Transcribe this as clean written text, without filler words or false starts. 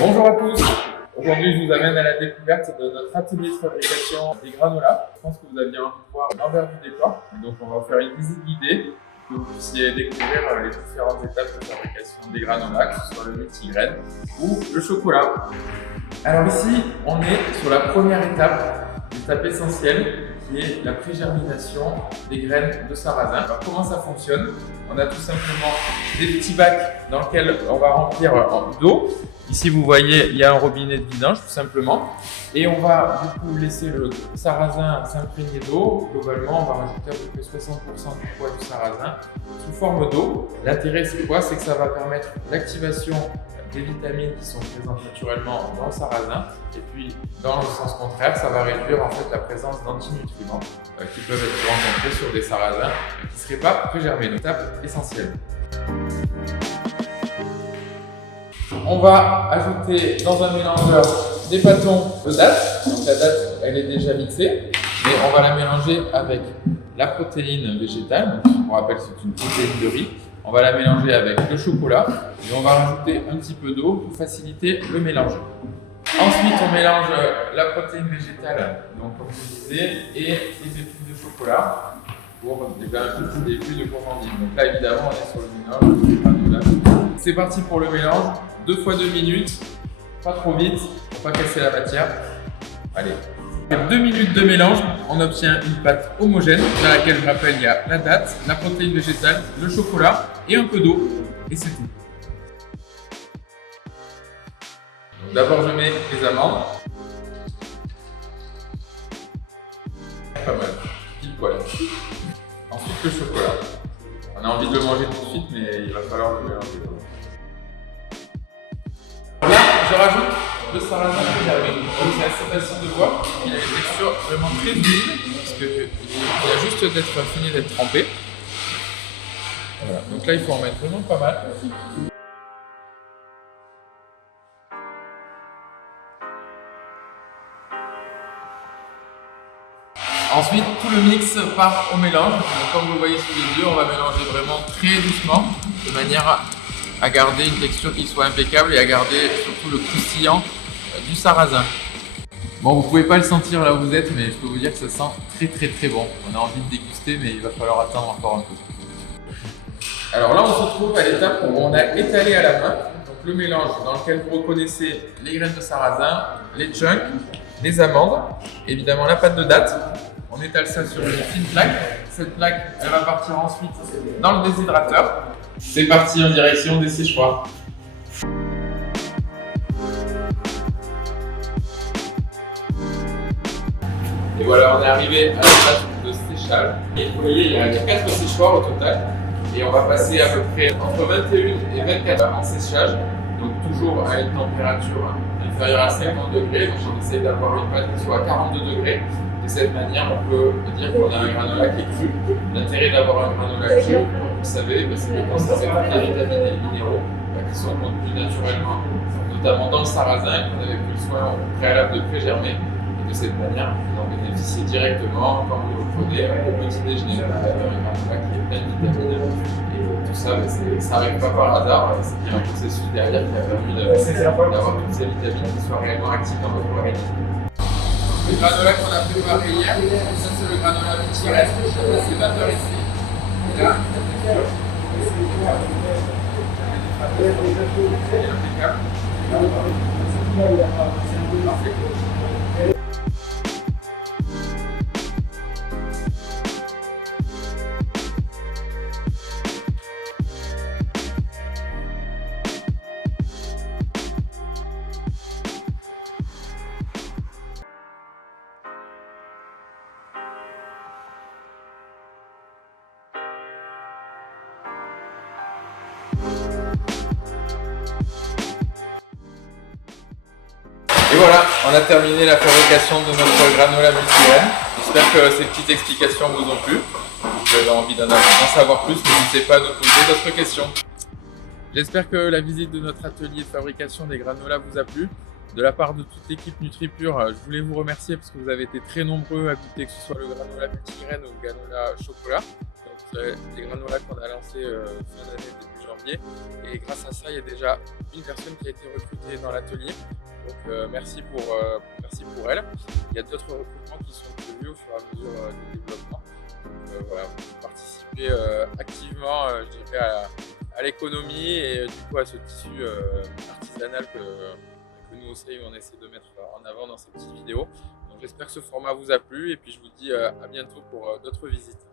Bonjour à tous. Aujourd'hui, je vous amène à la découverte de notre atelier de fabrication des granolas. Je pense que vous aviez envie de voir l'envers du décor. Et donc, on va vous faire une visite guidée pour que vous puissiez découvrir les différentes étapes de fabrication des granolas, que ce soit le multigraine ou le chocolat. Alors ici, on est sur la première étape essentielle, qui est la pré-germination des graines de sarrasin. Alors comment ça fonctionne? On a tout simplement des petits bacs dans lesquels on va remplir d'eau. Ici, vous voyez, il y a un robinet de vidange tout simplement. Et on va du coup laisser le sarrasin s'imprégner d'eau. Globalement, on va rajouter à peu près 60% du poids du sarrasin sous forme d'eau. L'intérêt, c'est quoi? C'est que ça va permettre l'activation des vitamines qui sont présentes naturellement dans le sarrasin, et puis dans le sens contraire, ça va réduire en fait la présence d'antinutriments qui peuvent être rencontrés sur des sarrasins qui ne seraient pas pré-germés. Une étape essentielle. On va ajouter dans un mélangeur des bâtons de date. Donc la date, elle est déjà mixée, mais on va la mélanger avec la protéine végétale. Donc, je vous rappelle, c'est une protéine de riz. On va la mélanger avec le chocolat et on va rajouter un petit peu d'eau pour faciliter le mélange. Ensuite, on mélange la protéine végétale, donc comme je disais, et les pépites de chocolat pour un petit début de gourmandise. Donc là, évidemment, on est sur le mélange. C'est parti pour le mélange. 2 fois 2 minutes, pas trop vite, pour pas casser la matière. Allez. Après 2 minutes de mélange, on obtient une pâte homogène dans laquelle, je rappelle, il y a la date, la protéine végétale, le chocolat et un peu d'eau, et c'est tout. D'abord, je mets les amandes. Pas mal, pile poil. Ensuite, le chocolat. On a envie de le manger tout de suite, mais il va falloir le mélanger. Là, je rajoute le sarrasin que j'avais. C'est assez facile de voir. Il a une texture vraiment très humide, parce qu'il a juste fini d'être trempé. Voilà. Donc là, il faut en mettre vraiment pas mal. Ensuite, tout le mix part au mélange. Donc, comme vous le voyez sous les yeux, on va mélanger vraiment très doucement, de manière à garder une texture qui soit impeccable et à garder surtout le croustillant du sarrasin. Bon, vous pouvez pas le sentir là où vous êtes, mais je peux vous dire que ça sent très bon. On a envie de déguster, mais il va falloir attendre encore un peu. Alors là, on se retrouve à l'étape où on a étalé à la main donc le mélange dans lequel vous reconnaissez les graines de sarrasin, les chunks, les amandes, évidemment la pâte de date. On étale ça sur une fine plaque. Cette plaque, elle va partir ensuite dans le déshydrateur. C'est parti en direction des séchoirs. Et voilà, on est arrivé à la phase de séchage. Et vous voyez, il y a 4 séchoirs au total. Et on va passer à peu près entre 21 et 24 heures en séchage. Donc toujours à une température inférieure à 50 degrés. Donc on essaie d'avoir une pâte qui soit à 42 degrés. De cette manière, on peut dire qu'on a un granola qui est cru. L'intérêt d'avoir un granola cru, vous savez, c'est de conserver toutes les vitamines et les minéraux qui sont contenus naturellement, notamment dans le sarrasin, qu'on avait pris le soin au préalable de pré-germer. Et de cette manière, vous en bénéficiez directement quand vous le prenez au petit déjeuner. Vous avez un granola qui est plein de vitamines. Et tout ça, ça n'arrive pas par hasard. Il y a un processus derrière qui a permis d'avoir toutes ces vitamines qui soient réellement actives dans votre organisme. Le granola qu'on a préparé hier, ça c'est le granola multigraine, c'est 20 heures ici. Et là, c'est impeccable. Parfait. Et voilà, on a terminé la fabrication de notre granola multigraine. J'espère que ces petites explications vous ont plu. Si vous avez envie d'en savoir plus, n'hésitez pas à nous poser d'autres questions. J'espère que la visite de notre atelier de fabrication des granolas vous a plu. De la part de toute l'équipe NutriPure, je voulais vous remercier parce que vous avez été très nombreux à goûter, que ce soit le granola multigraine ou le granola chocolat. Donc, des granolas qu'on a lancés fin d'année, début janvier. janvier. Et grâce à ça, il y a déjà une personne qui a été recrutée dans l'atelier. Donc merci pour elle. Il y a d'autres recrutements qui sont prévus au fur et à mesure du développement. Donc voilà, vous pouvez participer activement, je dirais, à l'économie et du coup à ce tissu artisanal que nous aussi on essaie de mettre en avant dans ces petites vidéos. Donc j'espère que ce format vous a plu et puis je vous dis à bientôt pour d'autres visites.